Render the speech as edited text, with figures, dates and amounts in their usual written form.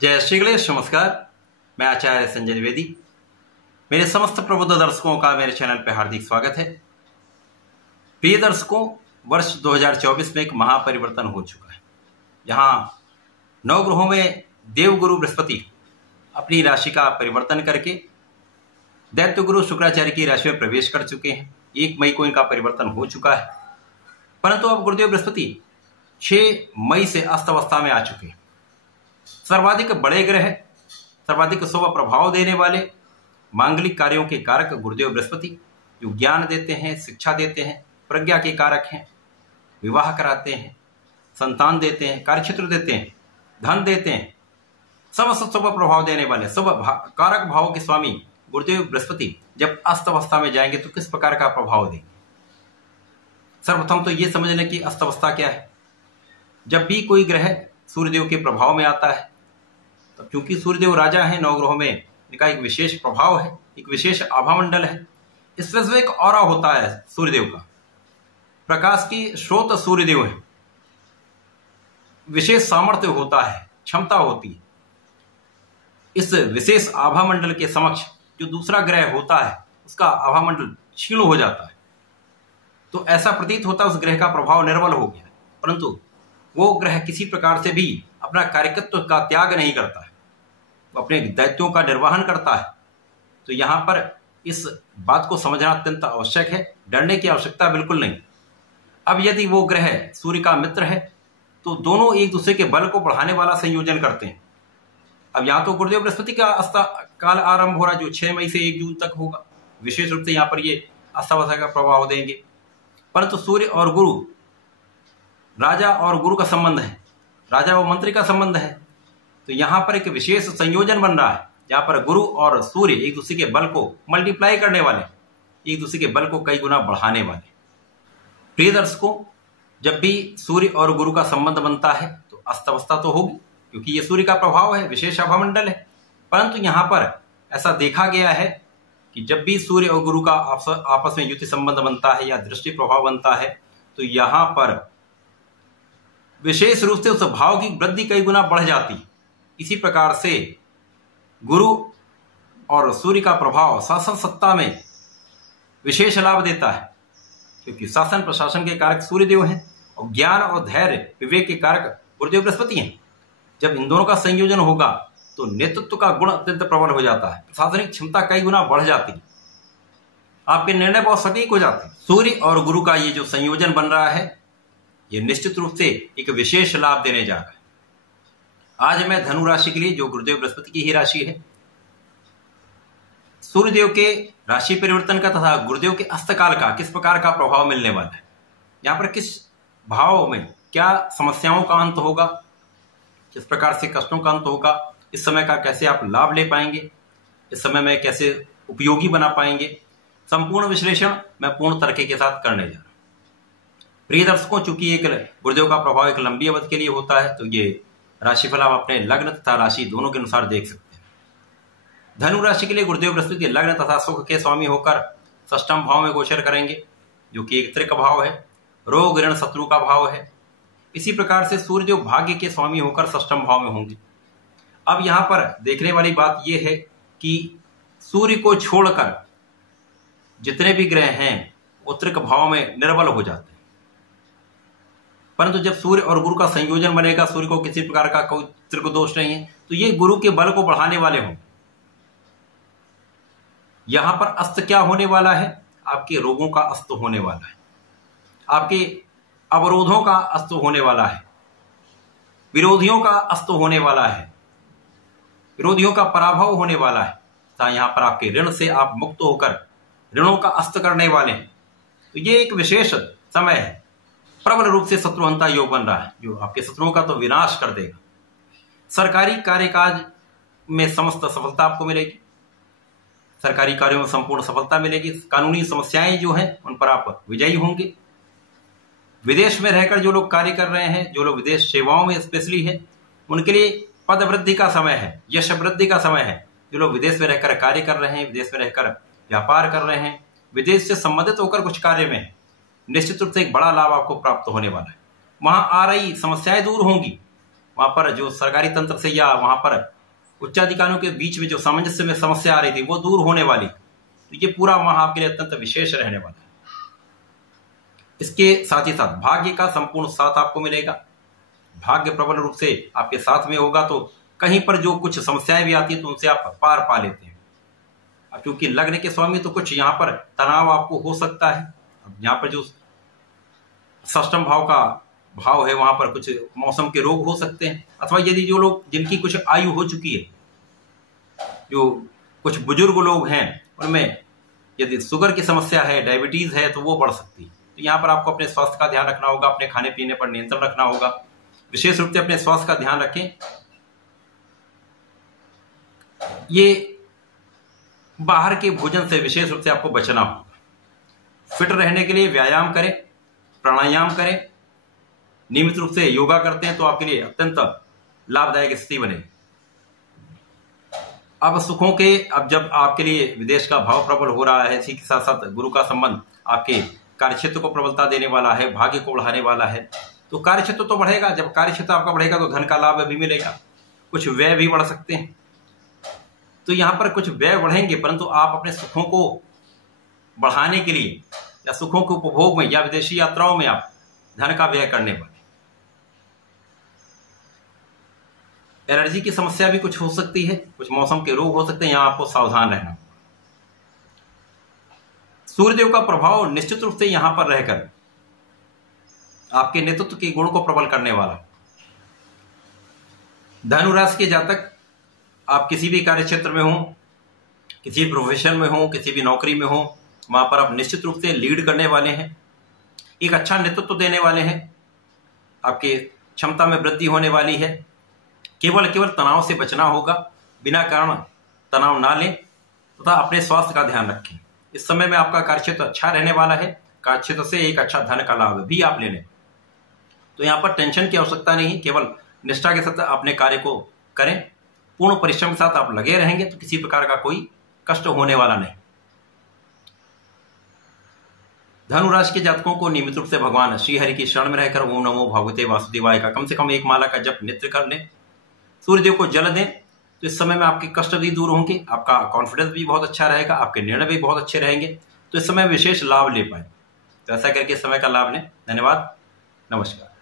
जय श्री गणेश। नमस्कार, मैं आचार्य संजय द्विवेदी। मेरे समस्त प्रबुद्ध दर्शकों का मेरे चैनल पर हार्दिक स्वागत है। प्रिय दर्शकों, वर्ष 2024 में एक महापरिवर्तन हो चुका है, जहां नवग्रहों में देवगुरु बृहस्पति अपनी राशि का परिवर्तन करके दैत्य गुरु शुक्राचार्य की राशि में प्रवेश कर चुके हैं। 1 मई को इनका परिवर्तन हो चुका है, परंतु अब गुरुदेव बृहस्पति 6 मई से अस्त अवस्था में आ चुके हैं। सर्वाधिक बड़े ग्रह, सर्वाधिक शुभ प्रभाव देने वाले मांगलिक कार्यों के कारक गुरुदेव बृहस्पति, जो ज्ञान देते हैं, शिक्षा देते हैं, प्रज्ञा के कारक हैं, विवाह कराते हैं, संतान देते हैं, कार्यक्षेत्र देते हैं, धन देते हैं, सब शुभ प्रभाव देने वाले सब कारक भावों के स्वामी गुरुदेव बृहस्पति जब अस्त अवस्था में जाएंगे तो किस प्रकार का प्रभाव देंगे। सर्वप्रथम तो ये समझ लें कि अस्त अवस्था क्या है। जब भी कोई ग्रह सूर्यदेव के प्रभाव में आता है, तो क्योंकि सूर्यदेव राजा है, नवग्रहों में इनका एक विशेष प्रभाव है, एक विशेष आभामंडल है। इस वजह से एक ऑरा होता है सूर्यदेव का, प्रकाश की स्रोत सूर्यदेव है, विशेष सामर्थ्य होता है, क्षमता होती है। इस विशेष आभामंडल के समक्ष जो दूसरा ग्रह होता है उसका आभामंडल क्षीण हो जाता है, तो ऐसा प्रतीत होता है उस ग्रह का प्रभाव निर्बल हो गया। परंतु वो ग्रह किसी प्रकार से भी अपना कार्यकत्व का त्याग नहीं करता है, वो अपने दायित्वों का निर्वहन करता है। तो यहां पर इस बात को समझना अत्यंत आवश्यक है, डरने की आवश्यकता बिल्कुल नहीं। अब यदि वो ग्रह सूर्य का मित्र है तो दोनों एक दूसरे के बल को बढ़ाने वाला संयोजन करते हैं। अब यहां तो गुरुदेव बृहस्पति का काल आरंभ हो रहा है, जो 6 मई से 1 जून तक होगा। विशेष रूप से यहां पर ये अष्टावस्था का प्रभाव देंगे। परंतु सूर्य और गुरु, राजा और गुरु का संबंध है, राजा और मंत्री का संबंध है। तो यहां पर एक विशेष संयोजन बन रहा है, जहां पर गुरु और सूर्य एक दूसरे के बल को मल्टीप्लाई करने वाले, एक दूसरे के बल को कई गुना बढ़ाने वाले। प्रिय दर्शकों, जब भी सूर्य और गुरु का संबंध बनता है तो अस्तवस्था तो होगी, क्योंकि ये सूर्य का प्रभाव है, विशेष आभामंडल है। परंतु यहां पर ऐसा देखा गया है कि जब भी सूर्य और गुरु का आपस में युति संबंध बनता है या दृष्टि प्रभाव बनता है, तो यहां पर विशेष रूप से उस भाव की वृद्धि कई गुना बढ़ जाती है। इसी प्रकार से गुरु और सूर्य का प्रभाव शासन सत्ता में विशेष लाभ देता है, क्योंकि शासन प्रशासन के कारक सूर्यदेव हैं और ज्ञान और धैर्य विवेक के कारक गुरुदेव बृहस्पति हैं। जब इन दोनों का संयोजन होगा तो नेतृत्व का गुण अत्यंत प्रबल हो जाता है, प्रशासनिक क्षमता कई गुना बढ़ जाती है, आपके निर्णय बहुत सटीक हो जाते हैं। सूर्य और गुरु का ये जो संयोजन बन रहा है, ये निश्चित रूप से एक विशेष लाभ देने जा रहा है। आज मैं धनु राशि के लिए, जो गुरुदेव बृहस्पति की ही राशि है, सूर्यदेव के राशि परिवर्तन का तथा गुरुदेव के अस्तकाल का किस प्रकार का प्रभाव मिलने वाला है, यहाँ पर किस भाव में क्या समस्याओं का अंत होगा, किस प्रकार से कष्टों का अंत होगा, इस समय का कैसे आप लाभ ले पाएंगे, इस समय में कैसे उपयोगी बना पाएंगे, संपूर्ण विश्लेषण मैं पूर्ण तरीके के साथ करने जा रहा हूं। प्रिय दर्शकों, चूंकि एक गुरुदेव का प्रभाव एक लंबी अवधि के लिए होता है, तो ये राशिफल आप अपने लग्न तथा राशि दोनों के अनुसार देख सकते हैं। धनु राशि के लिए गुरुदेव बृहस्पति लग्न तथा सुख के स्वामी होकर षष्ठम भाव में गोचर करेंगे, जो कि एक त्रिक भाव है, रोग ऋण शत्रु का भाव है। इसी प्रकार से सूर्यदेव भाग्य के स्वामी होकर षष्ठम भाव में होंगे। अब यहां पर देखने वाली बात यह है कि सूर्य को छोड़कर जितने भी ग्रह हैं वो त्रिक भाव में निर्बल हो जाते हैं। परंतु जब सूर्य और गुरु का संयोजन बनेगा, सूर्य को किसी प्रकार का कोई त्रिक दोष नहीं है, तो ये गुरु के बल को बढ़ाने वाले होंगे। यहां पर अस्त क्या होने वाला है, आपके रोगों का अस्त होने वाला है, आपके अवरोधों का अस्त होने वाला है, विरोधियों का अस्त होने वाला है, विरोधियों का पराभव होने वाला है, तथा यहां पर आपके ऋण से आप मुक्त होकर ऋणों का अस्त करने वाले हैं। तो ये एक विशेष समय है। प्रबल रूप से शत्रुहंता योग बन रहा है, जो आपके शत्रुओं का तो विनाश कर देगा। सरकारी कार्यकाज में समस्त सफलता आपको मिलेगी, सरकारी कार्यों में संपूर्ण सफलता मिलेगी। कानूनी समस्याएं जो हैं उन पर आप विजयी होंगे। विदेश में रहकर जो लोग कार्य कर रहे हैं, जो लोग विदेश सेवाओं में स्पेशली है, उनके लिए पद वृद्धि का समय है, यश वृद्धि का समय है। जो लोग विदेश में रहकर कार्य कर रहे हैं, विदेश में रहकर व्यापार कर रहे हैं, विदेश से संबंधित होकर कुछ कार्य में, निश्चित रूप से एक बड़ा लाभ आपको प्राप्त होने वाला है। वहां आ रही समस्याएं दूर होंगी, वहां पर जो सरकारी तंत्र से या वहां पर उच्चाधिकारियों के बीच में जो सामंजस्य में समस्या आ रही थी वो दूर होने वाली। तो ये पूरा माह आपके लिए अत्यंत विशेष रहने वाला है। इसके साथ ही साथ भाग्य का संपूर्ण साथ आपको मिलेगा। भाग्य प्रबल रूप से आपके साथ में होगा, तो कहीं पर जो कुछ समस्याएं भी आती है तो उनसे आप पार पा लेते हैं। अब क्योंकि लग्न के स्वामी, तो कुछ यहाँ पर तनाव आपको हो सकता है। अब यहाँ पर जो षष्ठम भाव का भाव है वहां पर कुछ मौसम के रोग हो सकते हैं, अथवा यदि जो लोग जिनकी कुछ आयु हो चुकी है, जो कुछ बुजुर्ग लोग हैं, उनमें यदि शुगर की समस्या है, डायबिटीज है, तो वो बढ़ सकती है। तो यहाँ पर आपको अपने स्वास्थ्य का ध्यान रखना होगा, अपने खाने पीने पर नियंत्रण रखना होगा। विशेष रूप से अपने स्वास्थ्य का ध्यान रखें। ये बाहर के भोजन से विशेष रूप से आपको बचना होगा। फिट रहने के लिए व्यायाम करें, प्राणायाम करें, नियमित रूप से योगा करते हैं तो आपके लिए अत्यंत लाभदायक स्थिति बनेगी। अब सुखों के, अब जब आपके लिए विदेश का भाव प्रबल हो रहा है, इसी के साथ साथ गुरु का संबंध आपके कार्यक्षेत्र को प्रबलता देने वाला है, भाग्य को बढ़ाने वाला है, तो कार्यक्षेत्र तो बढ़ेगा। जब कार्यक्षेत्र आपका बढ़ेगा तो धन का लाभ भी मिलेगा, कुछ व्यय भी बढ़ सकते हैं। तो यहां पर कुछ व्यय बढ़ेंगे, परंतु आप अपने सुखों को बढ़ाने के लिए या सुखों के उपभोग में या विदेशी यात्राओं में आप धन का व्यय करने वाले। एलर्जी की समस्या भी कुछ हो सकती है, कुछ मौसम के रोग हो सकते हैं, यहां आपको सावधान रहना। सूर्यदेव का प्रभाव निश्चित रूप से यहां पर रहकर आपके नेतृत्व के गुण को प्रबल करने वाला। धनु राशि के जातक, आप किसी भी कार्य क्षेत्र में हो, किसी प्रोफेशन में हो, किसी भी नौकरी में हो, वहां पर आप निश्चित रूप से लीड करने वाले हैं, एक अच्छा नेतृत्व देने वाले हैं, आपके क्षमता में वृद्धि होने वाली है। केवल तनाव से बचना होगा, बिना कारण तनाव ना लें तथा अपने स्वास्थ्य का ध्यान रखें। इस समय में आपका कार्यक्षेत्र अच्छा रहने वाला है, कार्यक्षेत्र से एक अच्छा धन का लाभ भी आप ले लें। तो यहाँ पर टेंशन की आवश्यकता नहीं, केवल निष्ठा के साथ अपने कार्य को करें, पूर्ण परिश्रम के साथ आप लगे रहेंगे तो किसी प्रकार का कोई कष्ट होने वाला नहीं। धनु राशि के जातकों को नियमित रूप से भगवान श्री हरि की शरण में रहकर ओम नमो भगवते वासुदेवाय का कम से कम एक माला का जप नित्य कर लें, सूर्यदेव को जल दें, तो इस समय में आपके कष्ट भी दूर होंगे, आपका कॉन्फिडेंस भी बहुत अच्छा रहेगा, आपके निर्णय भी बहुत अच्छे रहेंगे, तो इस समय विशेष लाभ ले पाए। तो ऐसा करके समय का लाभ लें। धन्यवाद, नमस्कार।